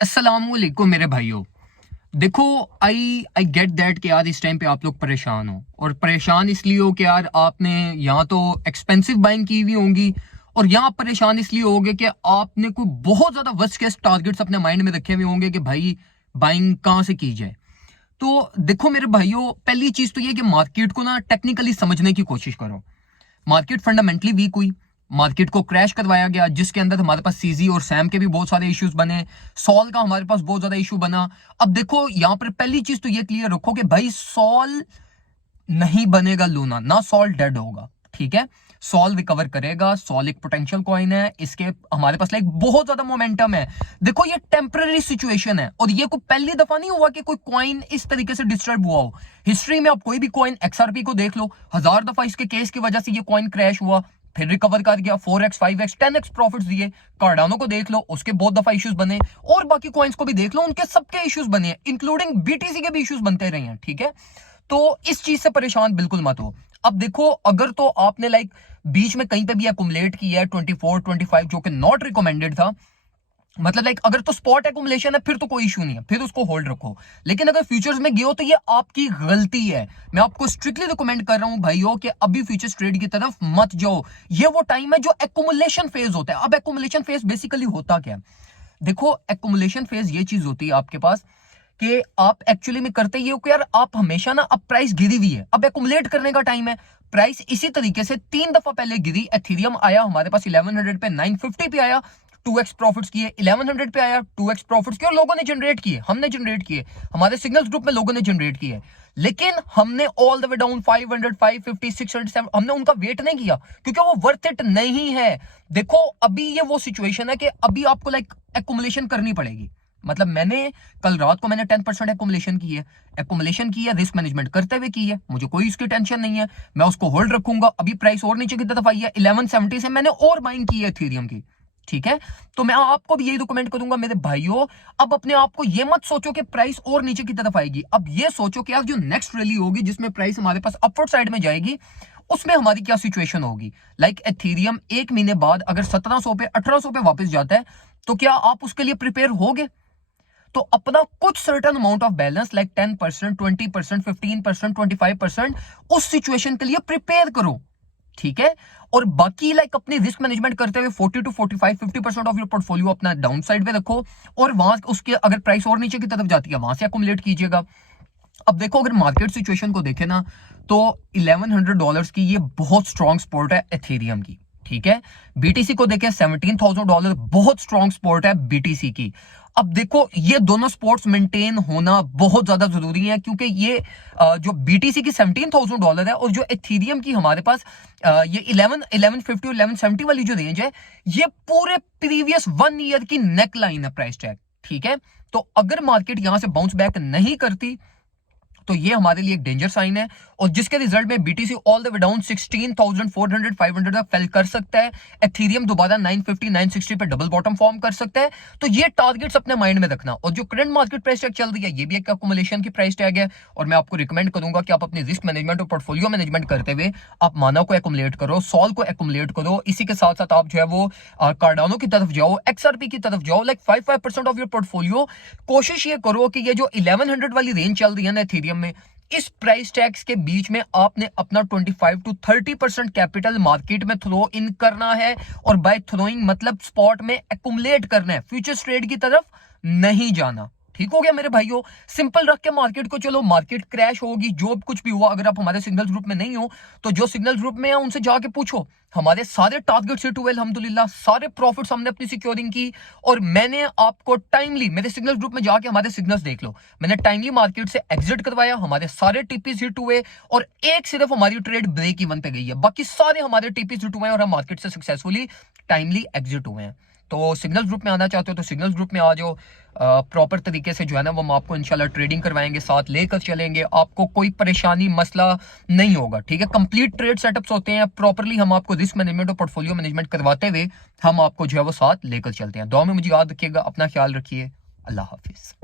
अस्सलामुअलैकुम मेरे भाइयों। देखो, आई आई गेट दैट कि यार इस टाइम पे आप लोग परेशान हो, और परेशान इसलिए हो कि यार आपने यहाँ तो एक्सपेंसिव बाइंग की हुई होंगी, और यहाँ परेशान इसलिए होगे कि आपने कोई बहुत ज्यादा वर्स्ट केस टारगेट्स अपने माइंड में रखे हुए होंगे कि भाई बाइंग कहाँ से की जाए। तो देखो मेरे भाइयों, पहली चीज तो ये कि मार्केट को ना टेक्निकली समझने की कोशिश करो। मार्केट फंडामेंटली वीक हुई, मार्केट को क्रैश करवाया गया, जिसके अंदर हमारे पास सीजी और सैम के भी बहुत सारे इश्यूज बने, सॉल का हमारे पास बहुत ज्यादा इशू बना। अब देखो यहां पर पहली चीज तो ये क्लियर रखो कि भाई सॉल नहीं बनेगा लूना, ना सॉल डेड होगा, ठीक है। सॉल रिकवर करेगा, सॉल एक पोटेंशियल कॉइन है, इसके हमारे पास लाइक बहुत ज्यादा मोमेंटम है। देखो ये टेम्पररी सिचुएशन है, और ये कोई पहली दफा नहीं हुआ कि कोई कॉइन इस तरीके से डिस्टर्ब हुआ हो। हिस्ट्री में आप कोई भी कॉइन एक्सआरपी को देख लो, 1000 दफा इसके केस की वजह से ये कॉइन क्रैश हुआ, फिर रिकवर कर गया, 4x 5x 10x प्रॉफिट्स दिए। कार्डानो को देख लो, उसके बहुत दफा इश्यूज बने, और बाकी कॉइन्स को भी देख लो, उनके सबके इश्यूज बने, इंक्लूडिंग बीटीसी के भी इश्यूज बनते रहे हैं, ठीक है। तो इस चीज से परेशान बिल्कुल मत हो। अब देखो, अगर तो आपने लाइक बीच में कहीं पे भी एकुमुलेट किया है 24 25 जो कि नॉट रिकमेंडेड था, मतलब लाइक अगर तो स्पॉट एकुमुलेशन है फिर तो कोई इशू नहीं है, फिर उसको होल्ड रखो। लेकिन अगर फ्यूचर्स में गए हो तो ये आपकी गलती है। मैं आपको स्ट्रिक्टली रिकमेंड कर रहा हूं भाइयों कि अभी फ्यूचर्स ट्रेड की तरफ मत जाओ। ये वो टाइम है जो एकुमुलेशन फेज होता है। अब एकुमुलेशन फेज बेसिकली होता क्या है? देखो, एकुमुलेशन फेज ये चीज होती है आपके पास कि आप एक्चुअली में करते ये हो कि यार आप हमेशा ना, अब प्राइस गिरी हुई है, अब एकुमुलेट करने का टाइम है। प्राइस इसी तरीके से 3 दफा पहले गिरी। एथीरियम आया हमारे पास 1100 पे, 950 पे आया, 2x प्रॉफिट्स किए, 1100 पे आया, 2x प्रॉफिट्स किए, और लोगों ने जनरेट किए, हमने जनरेट किए, हमारे सिग्नल्स ग्रुप में लोगों ने जनरेट किए। लेकिन हमने ऑल द वे डाउन 500 550 600 700 हमने उनका वेट नहीं किया, क्योंकि वो वर्थ इट नहीं है। देखो अभी ये वो सिचुएशन है कि अभी आपको लाइक एकुमुलेशन करनी पड़ेगी। मतलब मैंने कल रात को मैंने 10% एकुमुलेशन की है, रिस्क मैनेजमेंट करते हुए की है, मुझे कोई इसकी टेंशन नहीं है, मैं उसको होल्ड रखूंगा। अभी प्राइस और नीचे की तरफ आई है, 1170 से मैंने और बाइंग की है एथेरियम की, ठीक है। तो मैं आपको भी यही रिकमेंड करूंगा मेरे भाइयों, अब अपने आप को ये मत सोचो कि प्राइस और नीचे की तरफ आएगी। अब ये सोचो कि यार जो नेक्स्ट रैली होगी जिसमें प्राइस हमारे पास अपवर्ड साइड में जाएगी, उसमें हमारी क्या सिचुएशन होगी। लाइक एथेरियम 1 महीने बाद अगर 1700 पे 1800 पे वापस जाता है, तो क्या आप उसके लिए प्रिपेयर होगे? तो अपना कुछ certain amount of balance like 10% 20% 15% 25% उस सिचुएशन के लिए प्रिपेयर करो, ठीक है। और बाकी लाइक अपनी रिस्क मैनेजमेंट करते हुए 40 to 45 50% ऑफ योर पोर्टफोलियो अपना डाउन साइड पे रखो, और वहां उसके अगर प्राइस और नीचे की तरफ जाती है वहां से अकुमुलेट कीजिएगा। अब देखो, अगर मार्केट सिचुएशन को देखे ना, तो $1100 की ये बहुत स्ट्रॉन्ग सपोर्ट है एथेरियम की, ठीक है। बीटीसी को देखें, $17,000 बहुत स्ट्रॉन्ग सपोर्ट है बीटीसी की। अब देखो, ये दोनों सपोर्ट्स मेंटेन होना बहुत ज्यादा जरूरी है, क्योंकि ये जो बीटीसी की $17,000 है, और जो एथेरियम की हमारे पास ये 1150 और 1170 वाली जो रेंज है, ये पूरे प्रीवियस 1 ईयर की नेक लाइन है प्राइस टैग, ठीक है। तो अगर मार्केट यहां से बाउंस बैक नहीं करती, तो ये हमारे लिए एक डेंजर साइन है, और जिसके रिजल्ट में BTC all the way down 16,400 500 तक फेल कर सकता है। एथेरियम दोबारा 950 960 पे डबल बॉटम फॉर्म कर सकता है। तो ये टारगेट्स अपने माइंड में रखना। और जो करंट मार्केट प्राइस टैग चल रही है, ये भी एक अकुमुलेशन की प्राइस टैग है, और मैं आपको रिकमेंड करूंगा कि आप अपनी रिस्क मैनेजमेंट और पोर्टफोलियो मैनेजमेंट करते हुए आप माना को एकुमुलेट करो, सॉल को एकुमुलेट करो, इसी के साथ साथ आप जो है वो कार्डानो की तरफ जाओ, एक्सआरपी की तरफ जाओ, लाइक 5% ऑफ योर पोर्टफोलियो। कोशिश ये करो कि ये जो 1100 वाली रेंज चल रही है ना एथेरियम में, इस प्राइस टैग्स के बीच में आपने अपना 25 to 30% कैपिटल मार्केट में थ्रो इन करना है, और बाय थ्रोइंग मतलब स्पॉट में एक्युमुलेट करना है, फ्यूचर्स ट्रेड की तरफ नहीं जाना। ठीक हो गया मेरे भाइयों? सिंपल रख के मार्केट को चलो। मार्केट क्रैश होगी, जो कुछ भी हुआ, अगर आप हमारे सिग्नल ग्रुप में नहीं हो तो जो सिग्नल ग्रुप में है उनसे जाके पूछो। हमारे सारे टारगेट हिट हुए अल्हम्दुलिल्लाह, सारे प्रॉफिट्स हमने अपनी सिक्योरिंग की, और मैंने आपको टाइमली, मेरे सिग्नल ग्रुप में जाके हमारे सिग्नल्स देख लो, मैंने टाइमली मार्केट से एग्जिट करवाया, हमारे सारे टीपीस हिट हुए, और एक सिर्फ हमारी ट्रेड ब्रेक इवन पे गई है, बाकी सारे हमारे टीपीस हिट हुए हैं और हम मार्केट से सक्सेसफुली टाइमली एग्जिट हुए हैं। तो सिग्नल ग्रुप में आना चाहते हो तो सिग्नल ग्रुप में आ जाओ। प्रॉपर तरीके से जो है ना वो हम आपको इंशाल्लाह ट्रेडिंग करवाएंगे, साथ लेकर चलेंगे, आपको कोई परेशानी मसला नहीं होगा, ठीक है। कंप्लीट ट्रेड सेटअप्स होते हैं, प्रॉपरली हम आपको रिस्क मैनेजमेंट और पोर्टफोलियो मैनेजमेंट करवाते हुए हम आपको जो है वो साथ लेकर चलते हैं। दुआ में मुझे याद रखिएगा, अपना ख्याल रखिए। अल्लाह हाफिज।